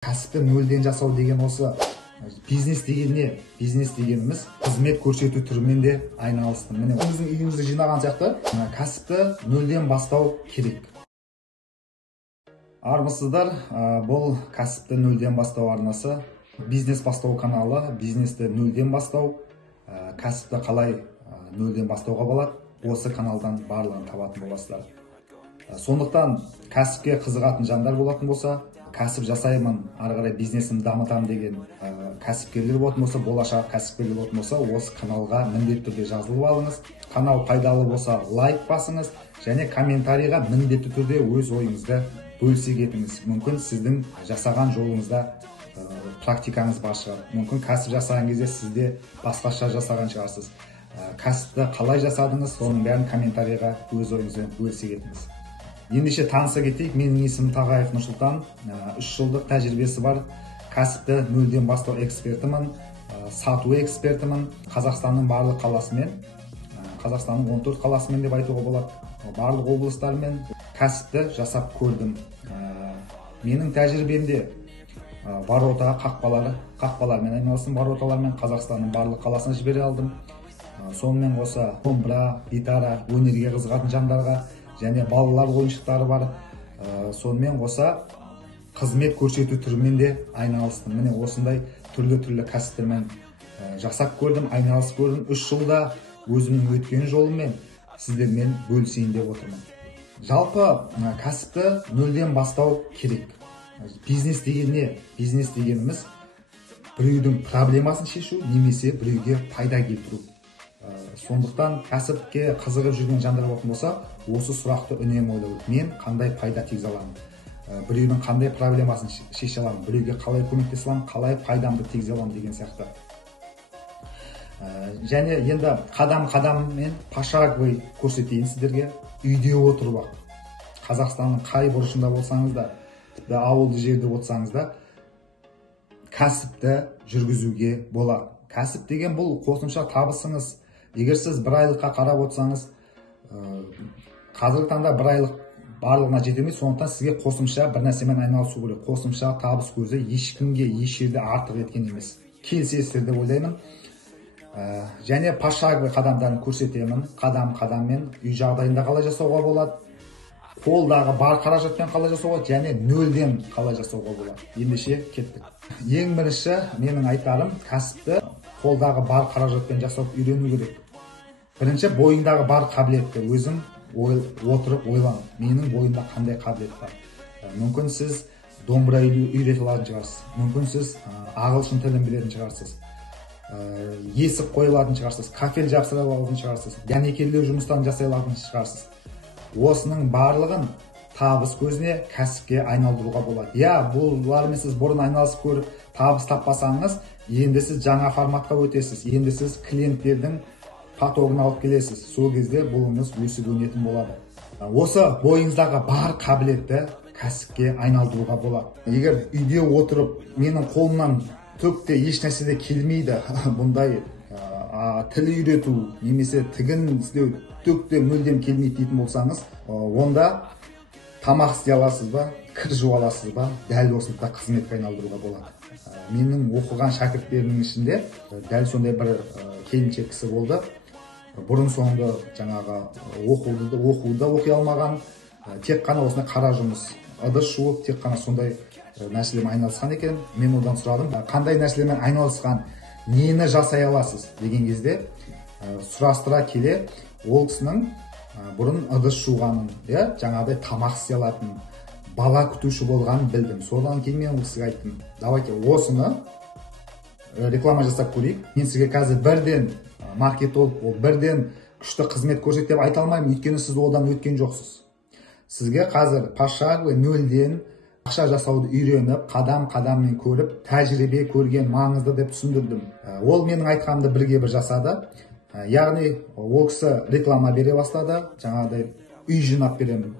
Кәсіпті нөлден жасау деген осы бизнес деген не? Бизнес дегеніміз қызмет көрсету түрімен де айналыстым. Міне өзіңіздің үйіңізді жинаған сияқты кәсіпті нөлден бастау керек. Армысыздар, бұл кәсіпті нөлден бастау арнасы, бизнес бастау каналы, бизнесті нөлден бастау, кәсіпті қалай нөлден бастауға болады, осы каналдан барлығын табатын боласыздар. Сондықтан кәсіпке қызығатын жандар болатын болса, кәсіп жасаймын, ары қарай бизнесімді дамытамын деген кәсіпкерлер болатын болса, болашақ кәсіпкерлер болатын болса, осы каналға міндетті түрде жазылып алыңыз. Канал пайдалы болса, лайк басыңыз және комментарийға міндетті түрде өз ойыңызды бөлісе кетіңіз. Мүмкін сіздің жасаған жолыңызда практикаңыз бар шығар. Мүмкін кәсіп жасаған кезде сізде басқаша жасаған шығарсыз. Кәсіпті қалай жасадыңыз, соның бәрін комментарийға өз ойыңызбен бөлісе кетіңіз. Ендеше таныса кетейік, менің есімім Тағаев Нұрсұлтан, 3 жылдық тәжірибесі бар, кәсіпті нөлден бастау экспертімін, сату экспертімін, Қазақстанның барлық қаласымен, Қазақстанның 14 қаласымен деп айтуға болады, барлық облыстармен кәсіпті жасап көрдім. Менің тәжірибемде воротаға қақпалармен айналыстым, вороталармен Қазақстанның барлық қаласына жібере алдым. Сонымен қоса домбыра, гитара, өнерге қызығатын жандарға және балалар ойыншықтары бар. Сонымен қоса қызмет көрсету түрімен де айналыстым. Міне осындай түрлі кәсіптермен жасап көрдім, айналысып көрдім. 3 жылда өзімнің өткен жолыммен сіздермен бөлісейін деп отырмын. Жалпы кәсіпті нөлден бастау керек. Бизнес деген не? Бизнес дегеніміз біреудің проблемасын шешу, немесе біреуге пайда келтіру. Сондықтан кәсіпке қызығып жүрген жандар болатын болса, осы сұрақты үнемі ойлау. Мен қандай пайда тигізе аламын? Біреудің қандай проблемасын шеше аламын? Біреуге қалай көмектесе аламын? Қалай пайдамды тигізе аламын деген сияқты. Және енді қадам-қадаммен пошаговый көрсетейін сіздерге. Үйде отырып ақ. Қазақстанның қай бұрышында болсаңыз да, тіпті ауылды жерде отырсаңыз да, кәсіпті жүргізуге болады. Кәсіп деген бұл қосымша табысыңыз. Егер сіз бір айлыққа қарап отырсаңыз, қазіргі таңда бір айлық барлығына жете алмайды, сондықтан сізге қосымша бір нәрсемен айналысу керек. Қосымша табыс көзі ешкімге еш жерде артық еткен емес. Келісесіздер деп ойлаймын. Және пошаговый қадамдарын көрсетемін. Қадам-қадаммен үй жағдайында қалай жасауға болады, қолдағы бар қаражатпен қалай жасауға, және нөлден қалай жасауға болады. Ендеше кеттік. Ең бірінші менің айтарым, кәсіпті қолдағы бар қаражатпен жасап үйрену керек. Бірінші бойындағы бар қабілетті өзім отырып ойлан. Менің бойымда қандай қабілет бар? Мүмкін сіз домбыра үйрете алатын шығарсыз. Мүмкін сіз ағылшын тілін білетін шығарсыз. Есік қоя алатын шығарсыз. Кафель жапсыра алатын шығарсыз. дәнекерлеу жұмыстарын жасай алатын шығарсыз. Осының барлығын табыс көзіне, кәсіпке айналдыруға болады. Бұлармен сіз бұрын айналысып көріп, табыс таппасаңыз, енді сіз жаңа форматқа өтесіз. Енді сіз клиенттердің потогын алып келесіз. Сол кезде бұлыңыз өсіп өнетін болады. Осы бойыңыздағы бар қабілетті кәсіпке айналдыруға болады. Егер үйде отырып, менің қолымнан түкте еш нәрседе келмейді, бұндай тіл үйрету, немесе тігін істеу түкте мүлдем келмейді дейтін болсаңыз, онда тамақ істей аласыз ба, кір жуа аласыз ба, дәл осында қызметке айналдыруға болады. Менің оқыған шәкірттерімнің ішінде дәл сондай бір келіншек кісі болды. Бұрын соңды жаңағы оқуды оқи алмаған, тек қана осындай қара жұмыс, ыдыс жуып, тек қана сондай нәрселермен айналысқан екен. Мен одан сұрадым, қандай нәрселермен айналысқан, нені жасай аласыз деген кезде сұрастыра келе, ол кісінің бұрын ыдыс жуғанын, жаңағыдай тамақ істей алатын, бала күтуші болғанын білдім. Содан кейін мен ол кісіге айттым, давайте осыны реклама жасап көрейік. Мен сізге қазір бірден маркетолог бол, бірден күшті қызмет көрсет деп айта алмаймын, өйткені сіз одан өткен жоқсыз. Сізге қазір пошаговый нөлден ақша жасауды үйреніп, қадам-қадаммен көріп, тәжірибе көрген маңызды деп түсіндірдім. Ол менің айтқанымды бірге бір жасады. Яғни ол кісі реклама бере бастады. Жаңағыдай үй жинап беремін.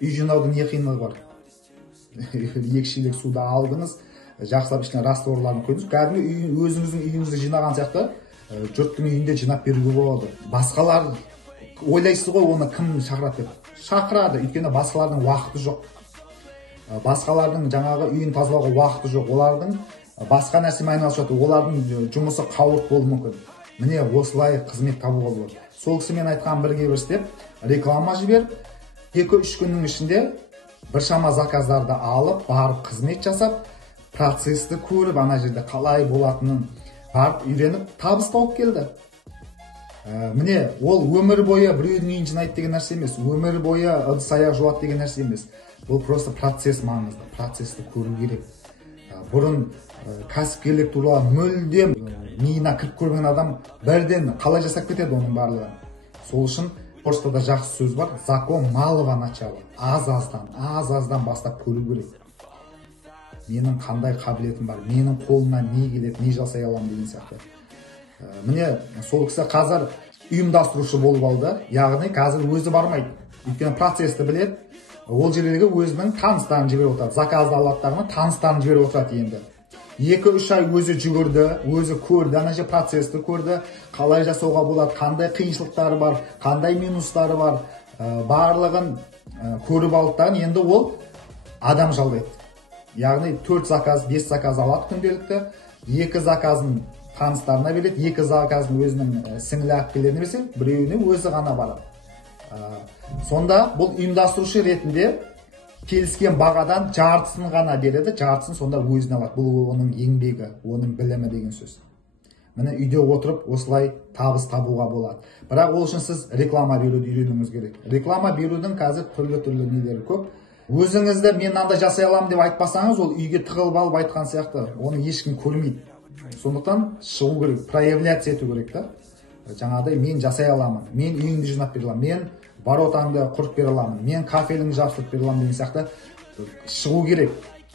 Үй жинаудың не қиындығы бар? 2 шелек суды алдыңыз, жақсылап ішіне растворларын құйдыңыз. Кәдімгі өзіңіздің үйіңізді жинаған сияқты жұрттың үйінде жинап беруге болады. Басқалар ойлайсыз ғой, оны кім шақырады деп. Шақырады, өйткені басқалардың уақыты жоқ. басқалардың жаңағы үйін тазалауға уақыты жоқ, олардың басқа нәрсемен айналысып жатыр, олардың жұмысы қауырт болуы мүмкін. Міне осылай қызмет табуға болады. Сол кісімен айтқан бірге бір істеп, реклама жіберіп, 2-3 күннің ішінде біршама заказдарды алып, барып қызмет жасап, процесті көріп, ана жерде қалай болатынын барып үйреніп, табыс тауып келді. Міне, ол өмір бойы біреудің үйін жинайды деген нәрсе емес, өмір бойы ыдыс аяқ жуады деген нәрсе емес. Бұл просто процесс маңызды, процесті көру керек. Бұрын кәсіпкерлік туралы мүлдем миына кіріп көрген адам бірден қалай жасап кетеді оның барлығын. Сол үшін орыстада жақсы сөз бар, закон малого начала. Аз-аздан бастап көру керек. Менің қандай қабілетім бар, менің қолымнан не келеді, не жасай аламын деген сияқты. Міне сол кісі қазір ұйымдастырушы болып алды, яғни қазір өзі бармайды. Өйткені процесті біледі, ол жерлерге өзінің таныстарын жіберіп отырады, заказды алаттарына таныстарын жіберіп отырады енді. 2-3 ай өзі жүгірді, өзі көрді, ана же процесті көрді, қалай жасауға болады, қандай қиыншылықтары бар, қандай минустары бар, барлығын көріп алды. Енді ол адам жалдайды. Яғни 4 заказ, 5 заказ алады күнделікті, 2 заказын таныстарына береді, 2 заказын өзінің сіңлі әпкелеріне берсе, біреуіне өзі ғана барады. Сонда бұл ұйымдастырушы ретінде келіскен бағадан жартысын ғана береді, жартысын сонда өзіне алады. Бұл оның еңбегі, оның білімі деген сөз. Міне үйде отырып осылай табыс табуға болады. Бірақ ол үшін сіз реклама беруді үйренуіңіз керек. Реклама берудің қазір түрлі нелері көп. Өзіңізді мен мынандай жасай аламын деп айтпасаңыз, ол үйге тығылып алып айтқан сияқты, оны ешкім көрмейді. Сондықтан шығу керек, проявляция ету керек та. Жаңағыдай мен жасай аламын, мен үйіңді жинап бере аламын, мен воротаңды құрып бере аламын, мен кафеліңді жабыстырып бере аламын деген сияқты шығу керек.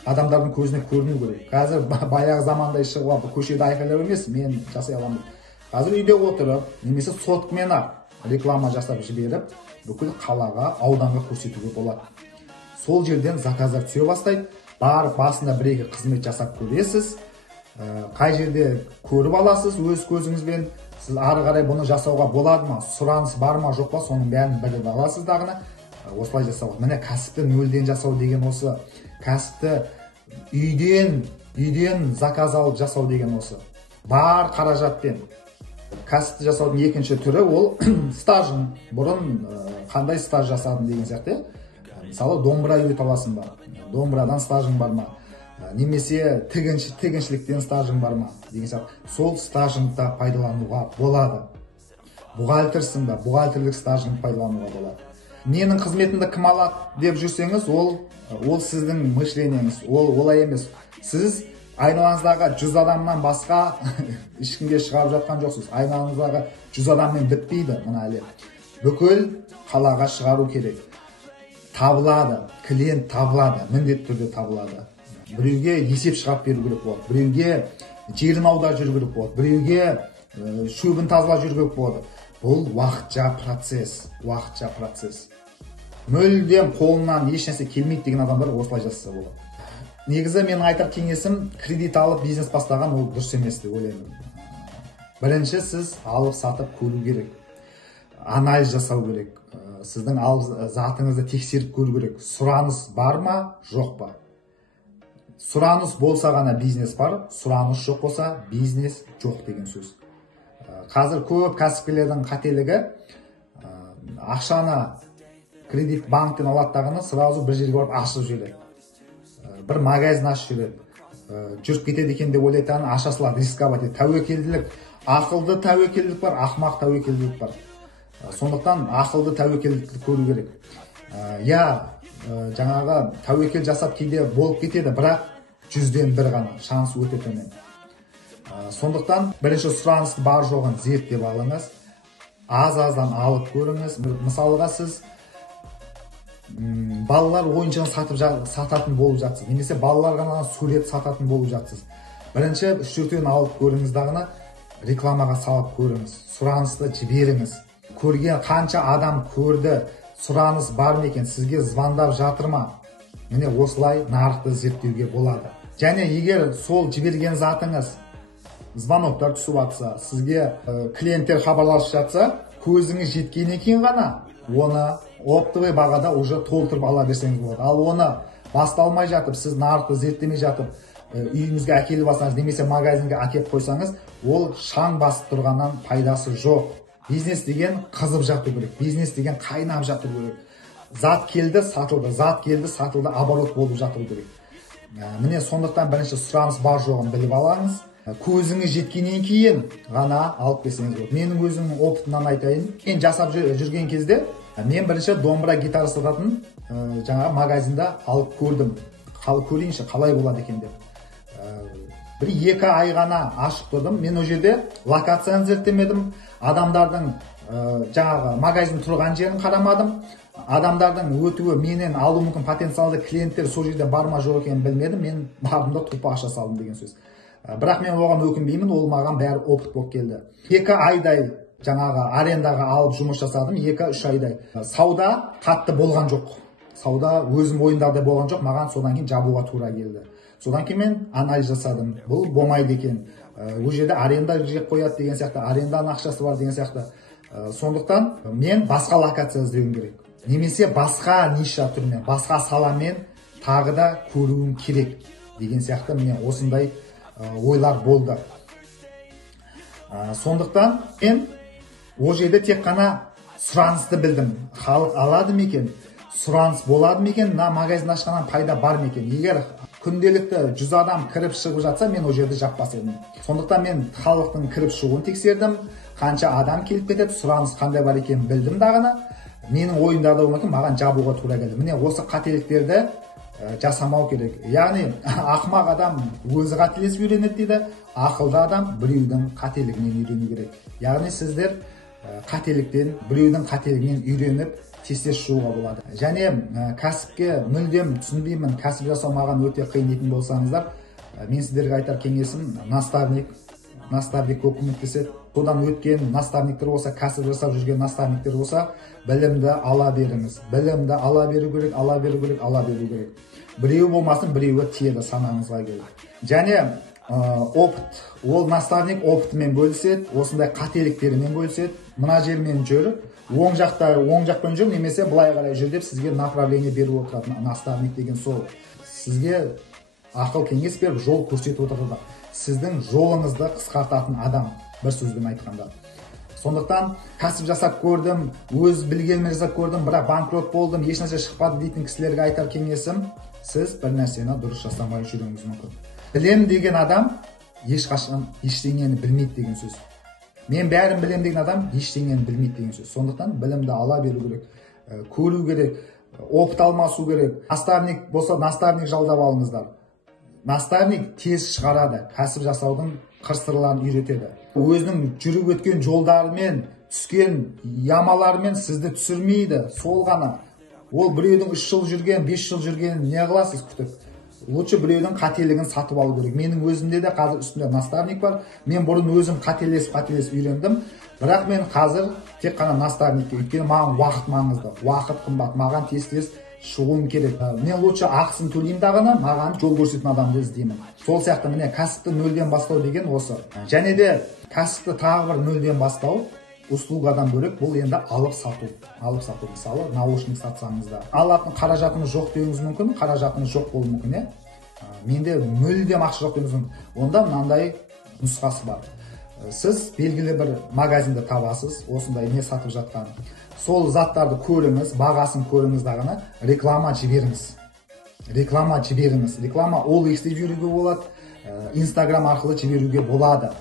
Адамдардың көзіне көріну керек. Қазір баяғы замандай шығып көшеде айқайлау емес, мен жасай аламын. Қазір үйде отырып, немесе соткамен реклама жасап жіберіп, бүкіл қалаға, ауданға көрсетуге болады. Сол жерден заказдар түсе бастайды. Барып басында 1-2 қызмет жасап көресіз. Қай жерде көріп аласыз өз көзіңізбен. Сіз ары қарай бұны жасауға болады ма, сұраныс бар ма, жоқ па, соның бәрін біліп аласыз дағыны. Осылай жасауға. Міне кәсіпті нөлден жасау деген осы. Кәсіпті үйден заказ алып жасау деген осы. Бар қаражатпен. Кәсіпті жасаудың екінші түрі ол стажын. Бұрын қандай стаж жасадым деген сияқты. Мысалы, домбыра үйрете аласың ба? Домбырадан стажың бар ма? Немесе тігіншіліктен стажың бар ма? Деген сияқты. Сол стажыңды пайдалануға болады. Бухгалтерсің ба? Бухгалтерлік стажын пайдалануға болады. Менің қызметімді кім алады деп жүрсеңіз, ол сіздің мышлениеңіз, олай емес. Сіз айналаңыздағы 100 адамнан басқа ешкімге шығарып жатқан жоқсыз. Айналаңыздағы 100 адаммен бітпейді мына әлем. Бүкіл қалаға шығару керек. Табылады, клиент табылады, міндетті түрде табылады. Біреуге есеп шығарып беру керек болады, біреуге жерін аударып жүру керек болады, біреуге шөбін тазалап жүру керек болады. Бұл уақытша процесс. Мүлдем қолынан еш нәрсе келмейді деген адамдар осылай жасаса болады. Негізі менің айтар кеңесім, кредит алып бизнес бастаған ол дұрыс емес деп ойлаймын. Бірінші сіз алып сатып көру керек, анализ жасау керек, сіздің затыңызды тексеріп көру керек. Сұраныс бар ма, жоқ па? Сұраныс болса ғана бизнес бар, сұраныс жоқ болса бизнес жоқ деген сөз. Қазір көп кәсіпкерлердің қателігі ақшаны кредит банктен алаттағаны сразу бір жерге барып ашып жібереді. Бір магазин ашып жібереді. Жүріп кетеді екен деп ойлайтын аша салады, рисковать етеді. Тәуекелділік, ақылды тәуекелділік бар, ақымақ тәуекелділік бар. Сондықтан ақылды тәуекелдікті көру керек. Жаңағы тәуекел жасап кейде болып кетеді, бірақ 100-ден 1 ғана, шансы өте төмен. Сондықтан бірінші сұранысты бар жоғын зерттеп алыңыз, аз-аздан алып көріңіз. Мысалға сіз балалар ойыншығын сататын болып жатсыз, немесе балалар ғана сурет сататын болып жатсыз. Бірінші 3-4-тен алып көріңіз дағыны, рекламаға салып көріңіз, сұранысты жіберіңіз. Көрген қанша адам көрді, сұраныс бар ма екен, сізге звондап жатыр ма? Міне осылай нарықты зерттеуге болады. Және егер сол жіберген затыңыз звоноктар түсіп жатса, сізге клиенттер хабарласып жатса, көзіңіз жеткеннен кейін ғана оны оптовый бағада уже толтырып ала берсеңіз болады. Ал оны басталмай жатып, сіз нарықты зерттемей жатып, үйіңізге әкеліп алсаңыз немесе магазинге әкеліп қойсаңыз, ол шаң басып тұрғаннан пайдасы жоқ. Бизнес деген қызып жату керек, бизнес деген қайнап жату керек. Зат келді, сатылды, зат келді, сатылды, оборот болып жату керек. Міне сондықтан бірінші сұраныс бар жоғын біліп алаңыз. Көзіңіз жеткеннен кейін ғана алып келсеңіз болады. Менің өзімнің опытымнан айтайын. Мен жасап жүрген кезде мен бірінші домбыра, гитара сататын жаңағы магазинда алып көрдім. Көрейінші қалай болады екен деп. Бір 2 ай ғана ашып тұрдым. Мен о жерде локацияны зерттемедім. Адамдардың жаңағы магазин тұрған жерін қарамадым. Адамдардың өтуі, менен алу мүмкін потенциалды клиенттер сол жерде бар ма жоқ екенін білмедім. Мен бардым да тұлпа аша салдым деген сөз. Бірақ мен оған өкінбеймін, ол маған бәрі опыт болып келді. 2 айдай жаңағы арендаға алып жұмыс жасадым, 2-3 айдай. Сауда қатты болған жоқ. Сауда өзім ойындағыдай болған жоқ, маған содан кейін жабуға тура келді. Содан кейін мен анализ жасадым. Бұл болмайды екен. Ол жерде аренда жеп қояды деген сияқты, аренданың ақшасы бар деген сияқты. Сондықтан мен басқа локация іздеуім керек. Немесе басқа ниша түрмен, басқа саламен тағы да көруім керек деген сияқты мен осындай ойлар болды. Сондықтан мен ол жерде тек қана сұранысты білдім. Халық алады ма екен? Сұраныс болады ма екен? Мына магазин ашқаннан пайда бар ма екен? Егер күнделікті 100 адам кіріп шығып жатса, мен ол жерде жаппас едім. Сондықтан мен халықтың кіріп шығуын тексердім. Қанша адам келіп кетеді, сұраныс қандай бар екенін білдім дағына. Менің ойымдарда болмайтын, маған жабуға тура келді. Міне осы қателіктерді жасамау керек. Яғни ақымақ адам өзі қателесіп үйренеді дейді, ақылды адам біреудің қателігінен үйрену керек. Яғни сіздер қателіктен, біреудің қателігінен үйреніп тез шығуға болады. Және кәсіпке мүлдем түсінбеймін, кәсіп жасау маған өте қиын дейтін болсаңыздар, мен сіздерге айтар кеңесім наставник көп көмектеседі. Содан өткен наставниктер болса, кәсіп жасап жүрген наставниктер болса, білімді ала беріңіз. Білімді ала беру керек, ала беру керек. Біреу болмасын, біреуі тиеді санаңызға керек. Және опыт, ол наставник опытымен бөліседі, осындай қателіктерімен бөліседі. Мына жермен жүр, оң жақпен жүр, немесе былай қарай жүр деп сізге направление беріп отырады. Наставник деген сол. Сізге ақыл кеңес беріп, жол көрсетіп отырады. Сіздің жолыңызды қысқартатын адам, бір сөзбен айтқанда. Сондықтан кәсіп жасап көрдім, өз білгеніме жасап көрдім, бірақ банкрот болдым, ешнәрсе шықпады дейтін кісілерге айтар кеңесім, сіз бір нәрсені дұрыс жасамай жүруіңіз мүмкін. Білем деген адам ешқашан ештеңені білмейді деген сөз. Мен бәрін білем деген адам ештеңені білмейді деген сөз. Сондықтан білімді ала беру керек, көру керек, опыт алмасу керек. Наставник болса, наставник жалдап алыңыздар. Наставник тез шығарады, кәсіп жасаудың қыр-сырларын үйретеді. Өзінің жүріп өткен жолдарымен, түскен ямаларымен сізді түсірмейді, сол ғана. Ол біреудің 3 жыл жүрген, 5 жыл жүрген не қыласыз күтіп? Лучше біреудің қателігін сатып алу керек. Менің өзімде де қазір үстінде наставник бар. Мен бұрын өзім қателесіп үйрендім. Бірақ мен қазір тек қана наставникке, өйткені маған уақыт маңызды, уақыт қымбат, маған тез шығуым керек. Мен лучше ақысын төлеймін дағына, маған жол көрсететін адамды іздеймін. Сол сияқты міне кәсіпті нөлден бастау деген осы. Және де кәсіпті тағы бір нөлден бастау, услугадан бөлек бұл енді алып сату. Мысалы, наушник сатсаңыз да. Алатын қаражатыңыз жоқ деуіңіз мүмкін, қаражатыңыз жоқ болуы мүмкін, менде мүлдем ақша жоқ деуіңіз мүмкін. Онда мынандай нұсқасы бар. Сіз белгілі бір магазинді табасыз, осындай не сатып жатқан. Сол заттарды көріңіз, бағасын көріңіз дағына, реклама жіберіңіз. Реклама OLX-те жіберуге болады, Instagram арқылы жіберуге болады.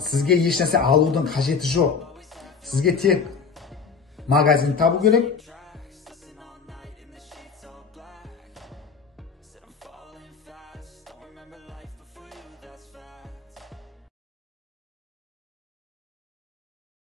Сізге ешнәрсе алудың қажеті жоқ. Сізге тек магазин табу керек,